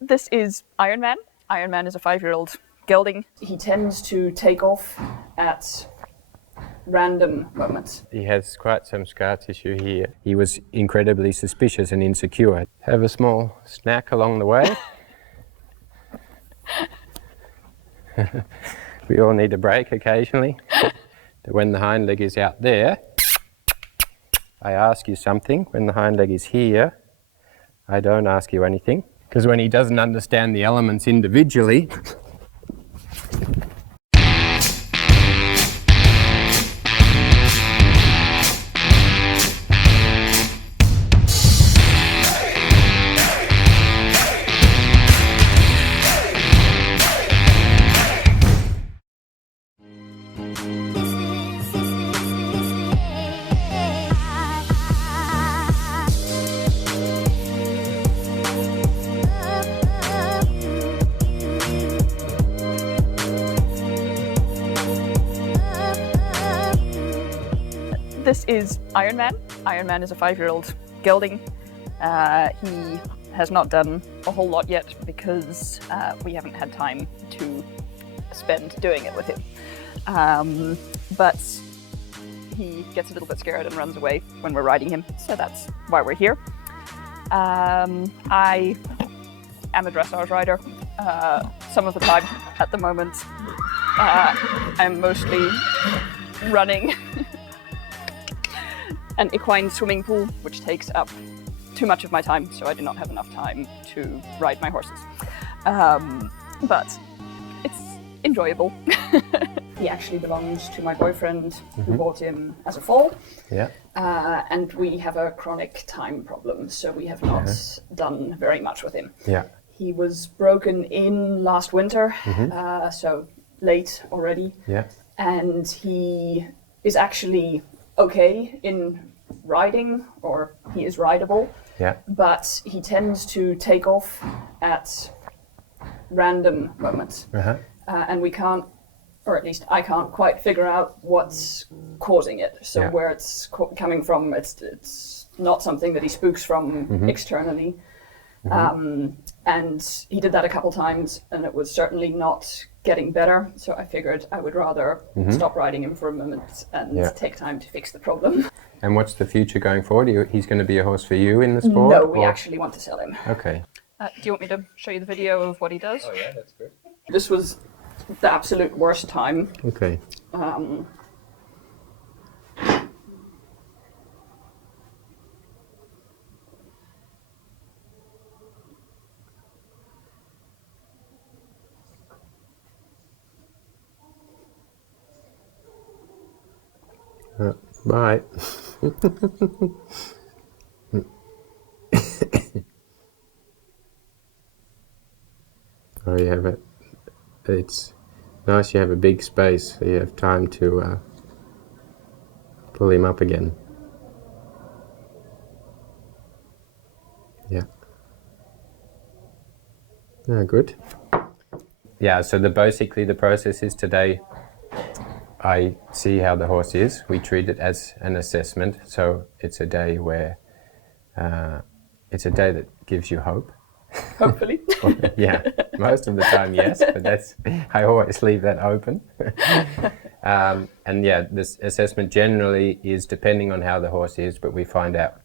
This is Ironman. Ironman is a 5-year-old gelding. He tends to take off at random moments. He has quite some scar tissue here. He was incredibly suspicious and insecure. Have a small snack along the way. We all need a break occasionally. When the hind leg is out there, I ask you something. When the hind leg is here, I don't ask you anything. Because when he doesn't understand the elements individually, This is Ironman. Ironman is a 5-year-old gelding. He has not done a whole lot yet because we haven't had time to spend doing it with him. But he gets a little bit scared and runs away when we're riding him, so that's why we're here. I am a dressage rider. Some of the time at the moment, I'm mostly running an equine swimming pool, which takes up too much of my time, so I do not have enough time to ride my horses. But it's enjoyable. He actually belongs to my boyfriend, who bought him as a foal. yeah, And we have a chronic time problem, so we have not done very much with him. yeah, He was broken in last winter, so late already. yeah, And he is actually okay in riding, or he is rideable, yeah, but he tends to take off at random moments. And we can't, or at least I can't quite figure out what's causing it. So Yeah. where it's coming from, it's not something that he spooks from externally. And he did that a couple times, and it was certainly not getting better. So I figured I would rather stop riding him for a moment and take time to fix the problem. And what's the future going forward? He's going to be a horse for you in the sport? No, we actually want to sell him. Okay. Do you want me to show you the video of what he does? Oh yeah, that's good. This was the absolute worst time. Okay. Bye. Oh, you have it. It's nice you have a big space so you have time to pull him up again. Yeah. Oh, good. Yeah, so basically the process is today I see how the horse is. We treat it as an assessment, so it's a day where it's a day that gives you hope. Hopefully. Yeah, most of the time, yes, but I always leave that open. And yeah, this assessment generally is depending on how the horse is, but we find out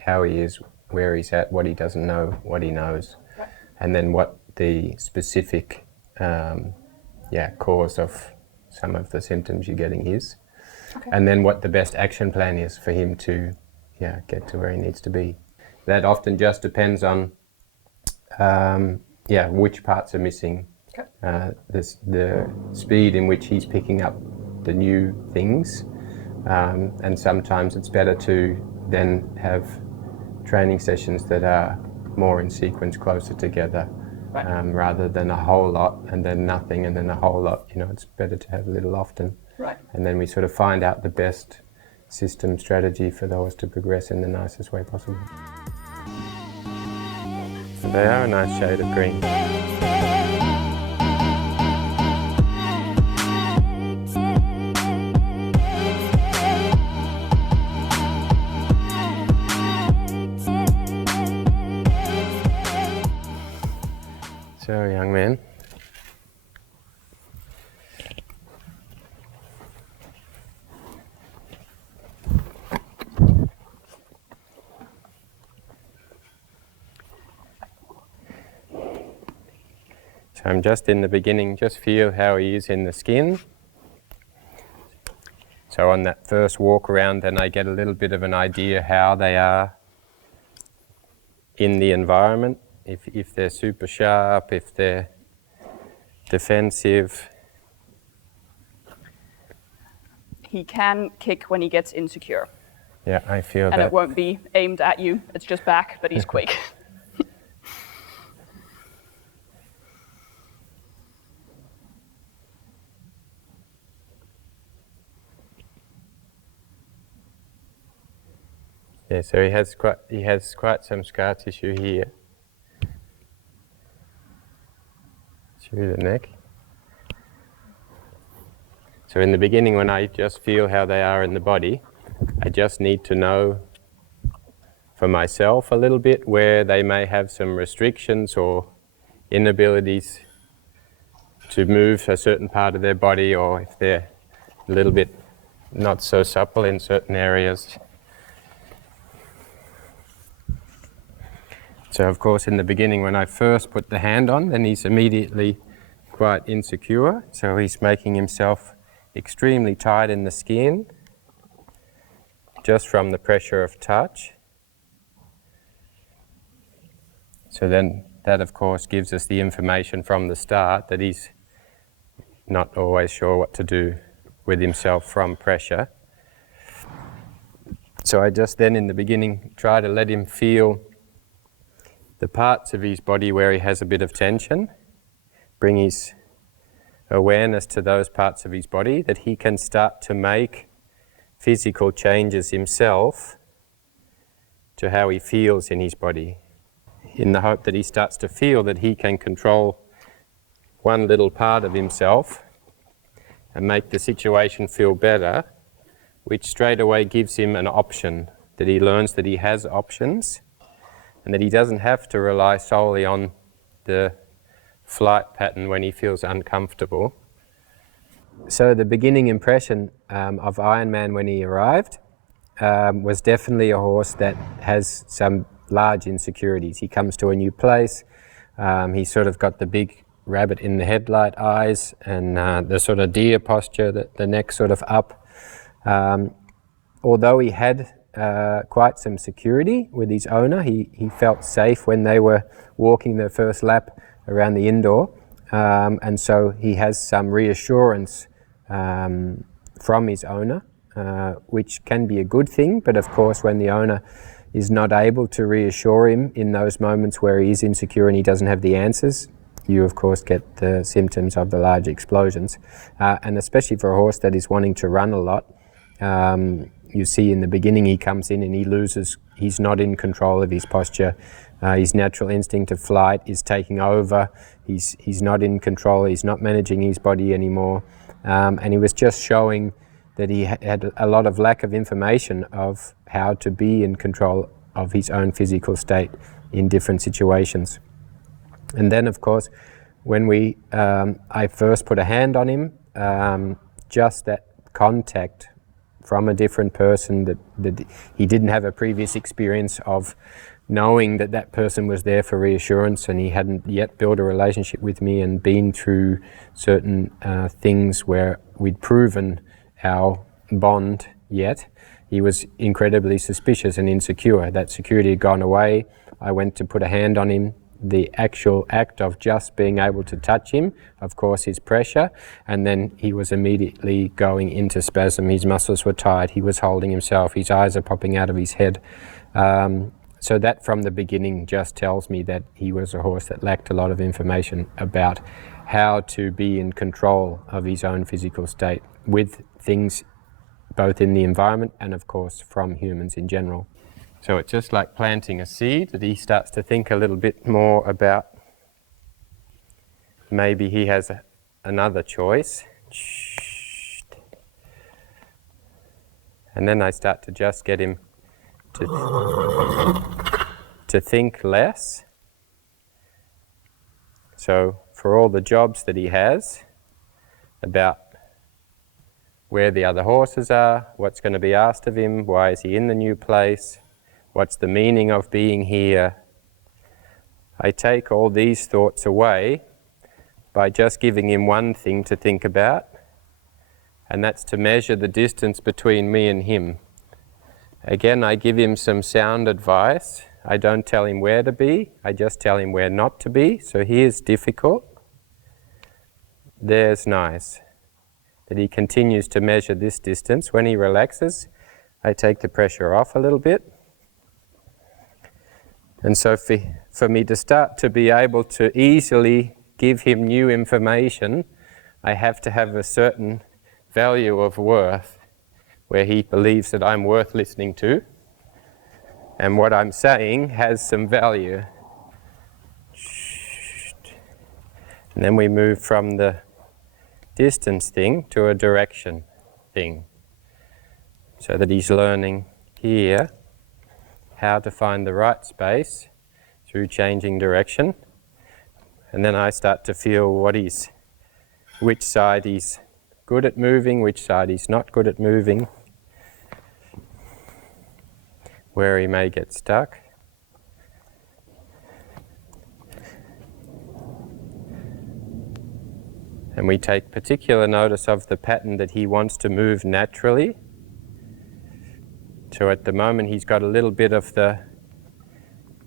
how he is, where he's at, what he doesn't know, what he knows, and then what the specific cause of some of the symptoms you're getting is, and then what the best action plan is for him to get to where he needs to be. That often just depends on which parts are missing, the speed in which he's picking up the new things, and sometimes it's better to then have training sessions that are more in sequence, closer together, rather than a whole lot and then nothing and then a whole lot. You know, it's better to have a little often. Right. And then we sort of find out the best system strategy for the horse to progress in the nicest way possible. So they are a nice shade of green. So, young man. So I'm just in the beginning, just feel how he is in the skin. So on that first walk around, then I get a little bit of an idea how they are in the environment, if they're super sharp, if they're defensive. He can kick when he gets insecure. Yeah, I feel and that. it won't be aimed at you, it's just back, but he's quick. Yeah, so he has quite some scar tissue here. Through the neck. So in the beginning, when I just feel how they are in the body, I just need to know for myself a little bit where they may have some restrictions or inabilities to move a certain part of their body, or if they're a little bit not so supple in certain areas. So of course in the beginning when I first put the hand on, then he's immediately quite insecure, so he's making himself extremely tight in the skin just from the pressure of touch. So then that of course gives us the information from the start that he's not always sure what to do with himself from pressure. So I just then in the beginning try to let him feel the parts of his body where he has a bit of tension, bring his awareness to those parts of his body, that he can start to make physical changes himself to how he feels in his body, in the hope that he starts to feel that he can control one little part of himself and make the situation feel better, which straight away gives him an option, that he learns that he has options and that he doesn't have to rely solely on the flight pattern when he feels uncomfortable. So the beginning impression of Ironman when he arrived was definitely a horse that has some large insecurities. He comes to a new place, he's sort of got the big rabbit in the headlight eyes and the sort of deer posture, the neck sort of up. Although he had quite some security with his owner, he felt safe when they were walking their first lap around the indoor, and so he has some reassurance from his owner, which can be a good thing, but of course when the owner is not able to reassure him in those moments where he is insecure and he doesn't have the answers, you of course get the symptoms of the large explosions, and especially for a horse that is wanting to run a lot. You see in the beginning he comes in and he's not in control of his posture. His natural instinct of flight is taking over. He's not in control, he's not managing his body anymore. And he was just showing that he had a lot of lack of information of how to be in control of his own physical state in different situations. And then of course, when I first put a hand on him, just that contact from a different person that he didn't have a previous experience of knowing that that person was there for reassurance, and he hadn't yet built a relationship with me and been through certain things where we'd proven our bond yet. He was incredibly suspicious and insecure. That security had gone away. I went to put a hand on him. The actual act of just being able to touch him, of course, his pressure, and then he was immediately going into spasm. His muscles were tight, he was holding himself, his eyes are popping out of his head. So that from the beginning just tells me that he was a horse that lacked a lot of information about how to be in control of his own physical state with things both in the environment and of course from humans in general. So it's just like planting a seed, that he starts to think a little bit more about maybe he has another choice. And then I start to just get him to think less. So for all the jobs that he has, about where the other horses are, what's going to be asked of him, why is he in the new place, what's the meaning of being here, I take all these thoughts away by just giving him one thing to think about, and that's to measure the distance between me and him. Again, I give him some sound advice. I don't tell him where to be, I just tell him where not to be. So here's difficult, there's nice. That he continues to measure this distance. When he relaxes, I take the pressure off a little bit. And so for me to start to be able to easily give him new information, I have to have a certain value of worth where he believes that I'm worth listening to and what I'm saying has some value. And then we move from the distance thing to a direction thing, so that he's learning here how to find the right space through changing direction. And then I start to feel which side he's good at moving, which side he's not good at moving, where he may get stuck. And we take particular notice of the pattern that he wants to move naturally. So at the moment he's got a little bit of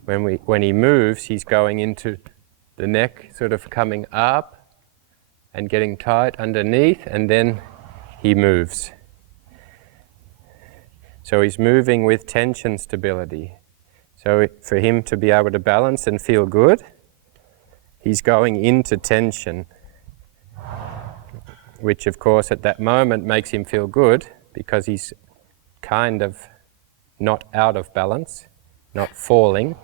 when he moves, he's going into the neck sort of coming up and getting tight underneath, and then he moves. So he's moving with tension stability. So for him to be able to balance and feel good, he's going into tension, which of course at that moment makes him feel good because he's kind of not out of balance, not falling,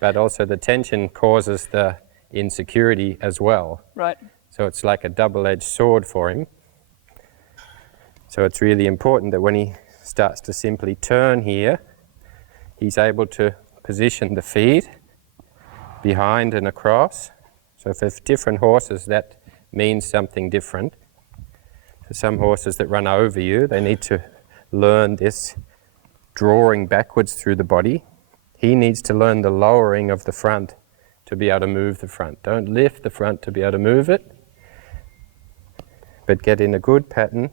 but also the tension causes the insecurity as well. Right. So it's like a double-edged sword for him. So it's really important that when he starts to simply turn here, he's able to position the feet behind and across. So for different horses that means something different. For some horses that run over you, they need to learn this drawing backwards through the body. He needs to learn the lowering of the front to be able to move the front. Don't lift the front to be able to move it, but get in a good pattern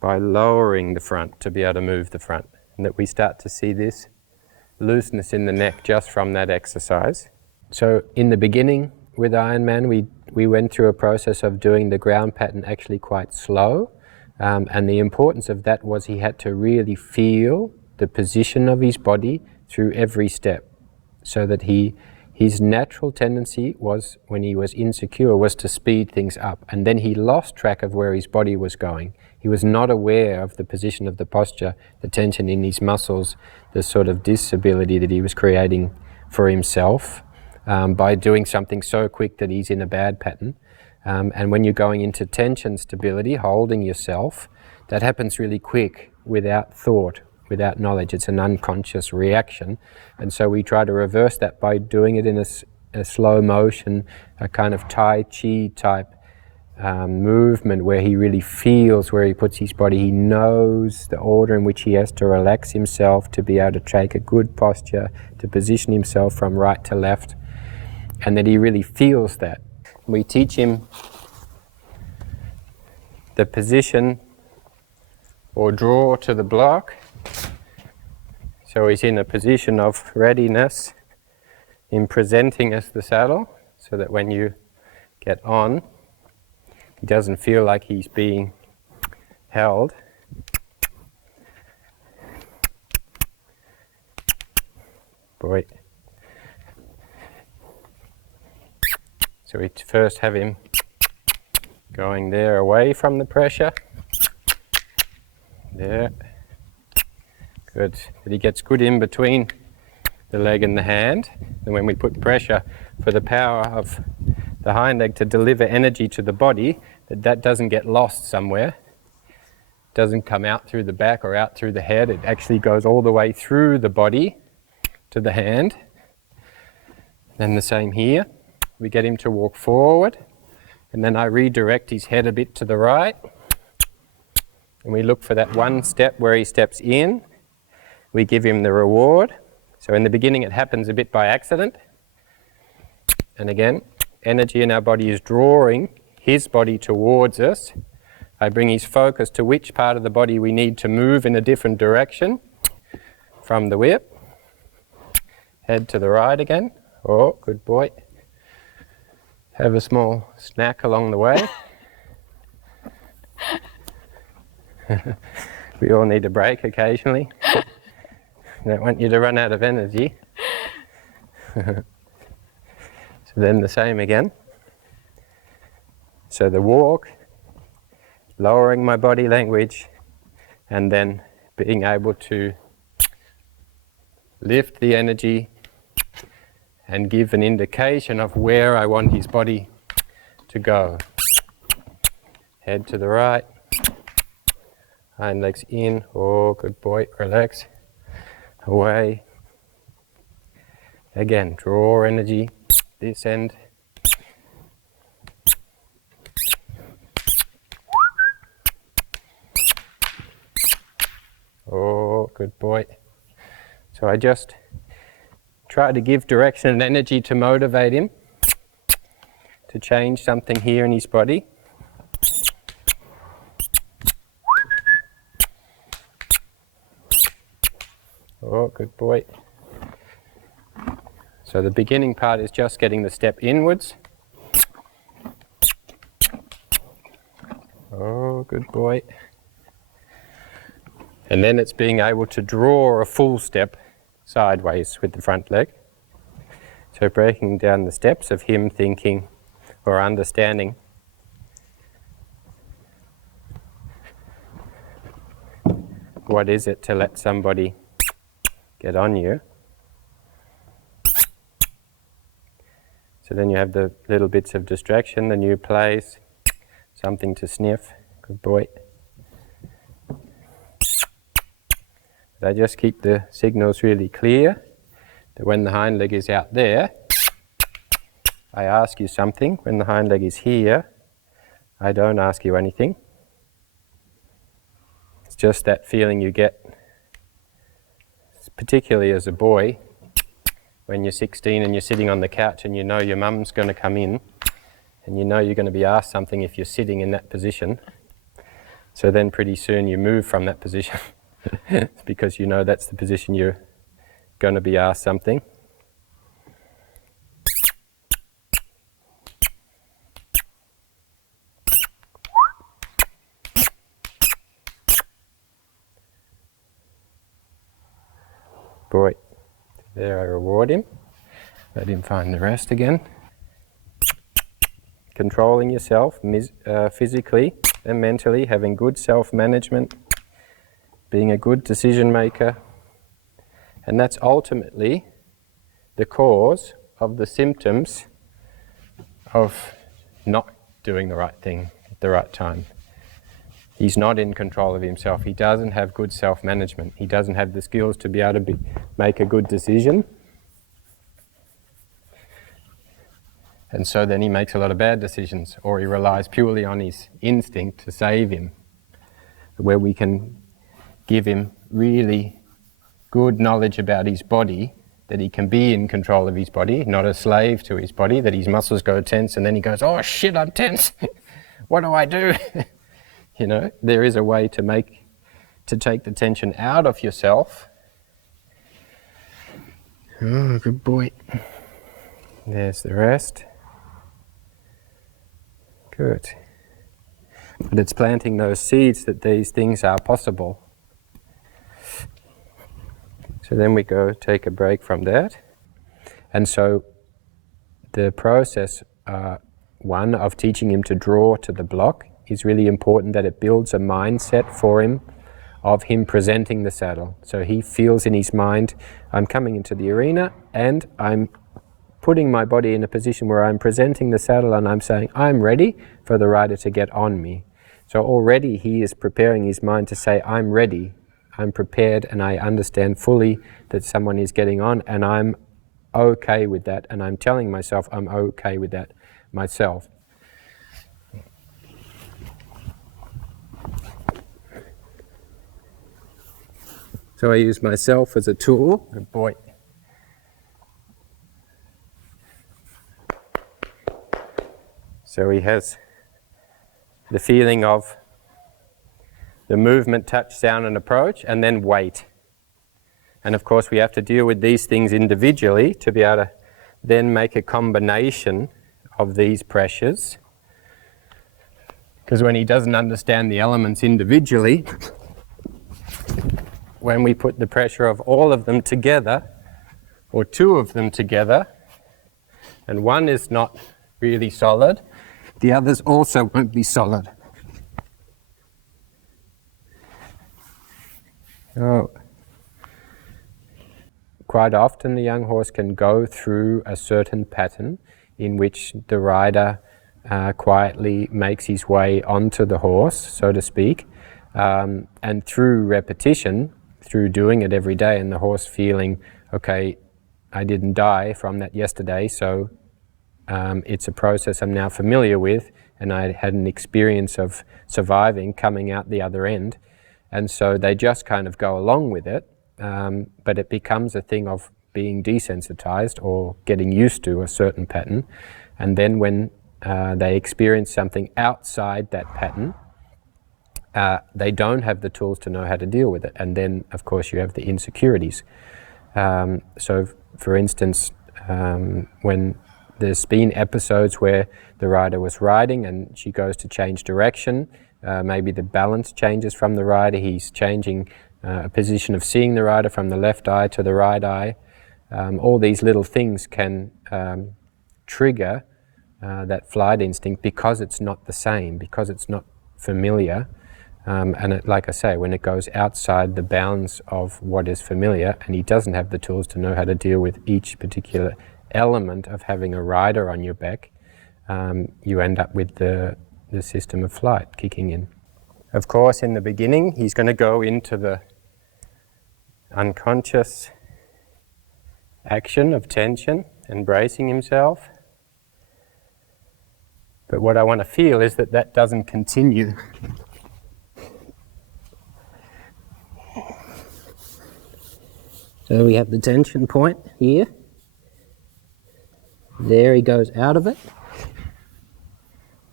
by lowering the front to be able to move the front. And that we start to see this looseness in the neck just from that exercise. So in the beginning with Ironman, we went through a process of doing the ground pattern actually quite slow. And the importance of that was he had to really feel the position of his body through every step, so that his natural tendency was, when he was insecure, was to speed things up, and then he lost track of where his body was going. He was not aware of the position of the posture, the tension in his muscles, the sort of disability that he was creating for himself by doing something so quick that he's in a bad pattern. And when you're going into tension stability, holding yourself, that happens really quick, without thought, without knowledge. It's an unconscious reaction. And so we try to reverse that by doing it in a slow motion, a kind of Tai Chi type movement where he really feels where he puts his body. He knows the order in which he has to relax himself to be able to take a good posture, to position himself from right to left, and that he really feels that. We teach him the position or draw to the block. So he's in a position of readiness in presenting us the saddle, so that when you get on, he doesn't feel like he's being held. Boy. So we first have him going there away from the pressure. There. Good. That he gets good in between the leg and the hand. And when we put pressure for the power of the hind leg to deliver energy to the body, that doesn't get lost somewhere. It doesn't come out through the back or out through the head. It actually goes all the way through the body to the hand. And the same here. we get him to walk forward, and then I redirect his head a bit to the right, and we look for that one step where he steps in. We give him the reward. So in the beginning it happens a bit by accident, and again, energy in our body is drawing his body towards us. I bring his focus to which part of the body we need to move in a different direction from the whip. Head to the right again. Oh, good boy. Have a small snack along the way. We all need a break occasionally. Don't want you to run out of energy. So then the same again. So the walk, lowering my body language, and then being able to lift the energy and give an indication of where I want his body to go. Head to the right, hind legs in, oh good boy, relax, away. Again, draw energy, this end. Oh, good boy. So I just try to give direction and energy to motivate him to change something here in his body. Oh, good boy. So the beginning part is just getting the step inwards. Oh, good boy. And then it's being able to draw a full step sideways with the front leg. So breaking down the steps of him thinking or understanding what is it to let somebody get on you. So then you have the little bits of distraction, the new plays, something to sniff, good boy. I just keep the signals really clear that when the hind leg is out there, I ask you something. When the hind leg is here, I don't ask you anything. It's just that feeling you get, particularly as a boy, when you're 16 and you're sitting on the couch and you know your mum's going to come in and you know you're going to be asked something if you're sitting in that position. So then pretty soon you move from that position. It's because you know that's the position you're going to be asked something. Boy, there I reward him. Let him find the rest again. Controlling yourself physically and mentally, having good self-management, being a good decision maker, and that's ultimately the cause of the symptoms of not doing the right thing at the right time. He's not in control of himself. He doesn't have good self-management. He doesn't have the skills to be able to make a good decision. And so then he makes a lot of bad decisions, or he relies purely on his instinct to save him, where we can give him really good knowledge about his body, that he can be in control of his body, not a slave to his body, that his muscles go tense and then he goes, oh shit, I'm tense. What do I do? You know, there is a way to take the tension out of yourself. Oh, good boy. There's the rest. Good. But it's planting those seeds that these things are possible. So then we go take a break from that. And so the process, one, of teaching him to draw to the block is really important, that it builds a mindset for him of him presenting the saddle. So he feels in his mind, I'm coming into the arena and I'm putting my body in a position where I'm presenting the saddle and I'm saying, I'm ready for the rider to get on me. So already he is preparing his mind to say, I'm ready, I'm prepared, and I understand fully that someone is getting on, and I'm okay with that, and I'm telling myself I'm okay with that myself. So I use myself as a tool. Good boy. So he has the feeling of the movement, touch, sound and approach, and then weight. And of course we have to deal with these things individually to be able to then make a combination of these pressures. Because when he doesn't understand the elements individually, when we put the pressure of all of them together, or two of them together, and one is not really solid, the others also won't be solid. Oh. Quite often the young horse can go through a certain pattern in which the rider quietly makes his way onto the horse, so to speak, and through repetition, through doing it every day, and the horse feeling, okay, I didn't die from that yesterday, so it's a process I'm now familiar with, and I had an experience of surviving, coming out the other end, and so they just kind of go along with it, but it becomes a thing of being desensitized or getting used to a certain pattern, and then when they experience something outside that pattern, they don't have the tools to know how to deal with it, and then of course you have the insecurities. So for instance, when there's been episodes where the rider was riding and she goes to change direction, maybe the balance changes from the rider, he's changing a position of seeing the rider from the left eye to the right eye. All these little things can trigger that flight instinct because it's not the same, because it's not familiar. And it, like I say, when it goes outside the bounds of what is familiar, and he doesn't have the tools to know how to deal with each particular element of having a rider on your back, you end up with the system of flight kicking in. Of course, in the beginning, he's going to go into the unconscious action of tension and bracing himself. But what I want to feel is that that doesn't continue. So we have the tension point here. There he goes out of it.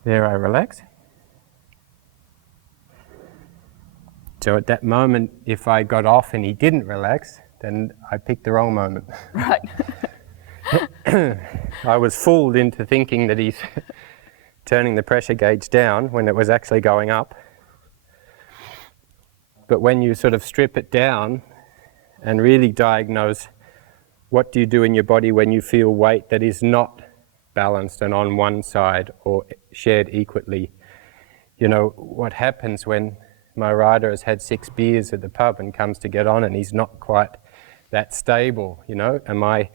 There I relax. So at that moment, if I got off and he didn't relax, then I picked the wrong moment. Right. I was fooled into thinking that he's turning the pressure gauge down when it was actually going up. But when you sort of strip it down and really diagnose what do you do in your body when you feel weight that is not balanced and on one side or shared equally. You know, what happens when my rider has had 6 beers at the pub and comes to get on and he's not quite that stable, you know? Am I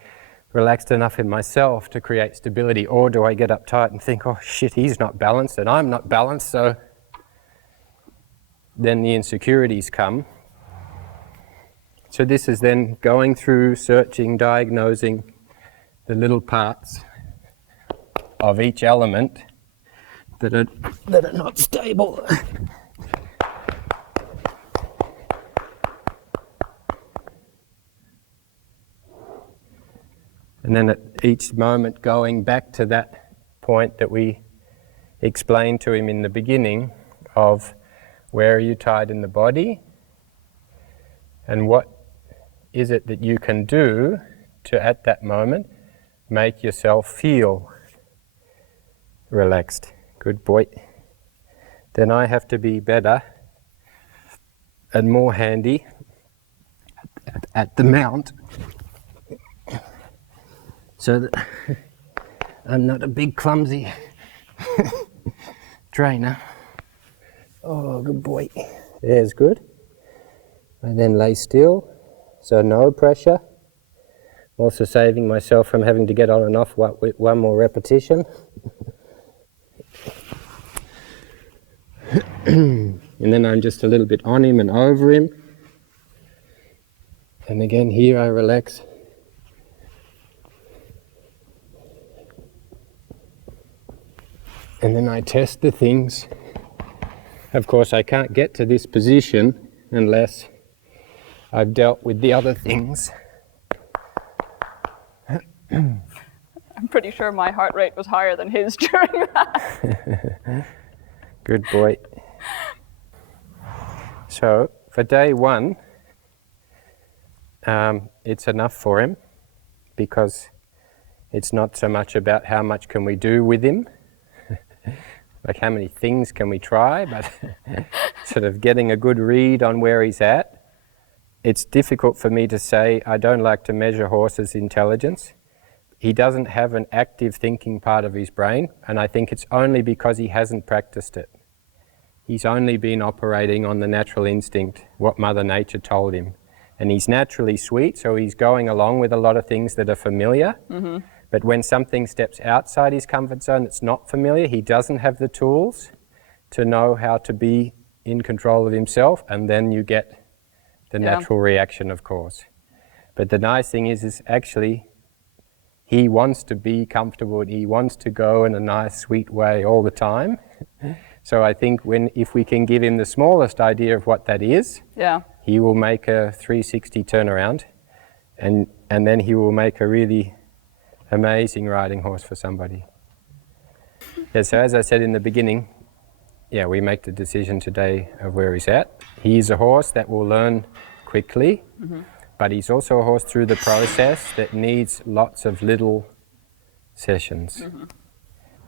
relaxed enough in myself to create stability, or do I get uptight and think, oh shit, he's not balanced and I'm not balanced, so then the insecurities come. So this is then going through, searching, diagnosing the little parts of each element that are not stable. And then at each moment going back to that point that we explained to him in the beginning of where are you tied in the body and what is it that you can do to, at that moment, make yourself feel relaxed. Good boy. Then I have to be better and more handy at the mount so that I'm not a big clumsy trainer. Oh, good boy. There's good. And then lay still. So no pressure. Also saving myself from having to get on and off with one more repetition. And then I'm just a little bit on him and over him. And again here I relax. and then I test the things. Of course, I can't get to this position unless I've dealt with the other things. I'm pretty sure my heart rate was higher than his during that. Good boy. So for day one, it's enough for him, because it's not so much about how much can we do with him, like how many things can we try, but sort of getting a good read on where he's at. It's difficult for me to say. I don't like to measure horses' intelligence. He doesn't have an active thinking part of his brain, and I think it's only because he hasn't practiced it. He's only been operating on the natural instinct, what Mother Nature told him. And he's naturally sweet, so he's going along with a lot of things that are familiar. Mm-hmm. But when something steps outside his comfort zone that's not familiar, he doesn't have the tools to know how to be in control of himself, and then you get the natural reaction, of course. But the nice thing is actually he wants to be comfortable, and he wants to go in a nice, sweet way all the time. So I think if we can give him the smallest idea of what that is, he will make a 360 turnaround, and then he will make a really amazing riding horse for somebody. Yeah, so as I said in the beginning, we make the decision today of where he's at. He's a horse that will learn quickly, but he's also a horse through the process that needs lots of little sessions.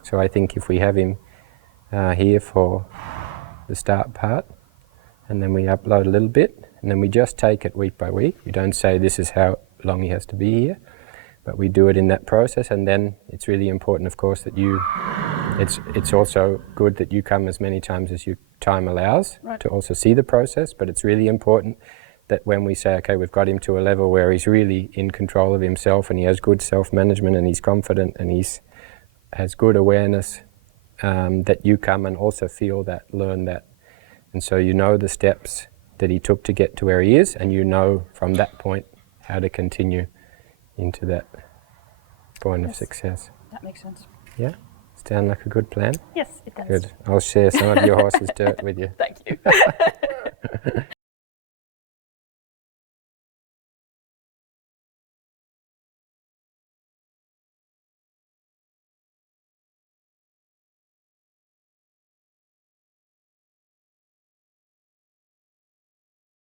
So I think if we have him here for the start part, and then we upload a little bit, and then we just take it week by week. We don't say this is how long he has to be here, but we do it in that process. And then it's really important, of course, that it's also good that you come as many times as your time allows to also see the process. But it's really important that when we say, okay, we've got him to a level where he's really in control of himself, and he has good self-management, and he's confident, and has good awareness, that you come and also feel that, learn that. And so you know the steps that he took to get to where he is, and you know from that point how to continue into that point of success. That makes sense. Yeah? Sound like a good plan? Yes, it does. Good. I'll share some of your horse's dirt with you. Thank you.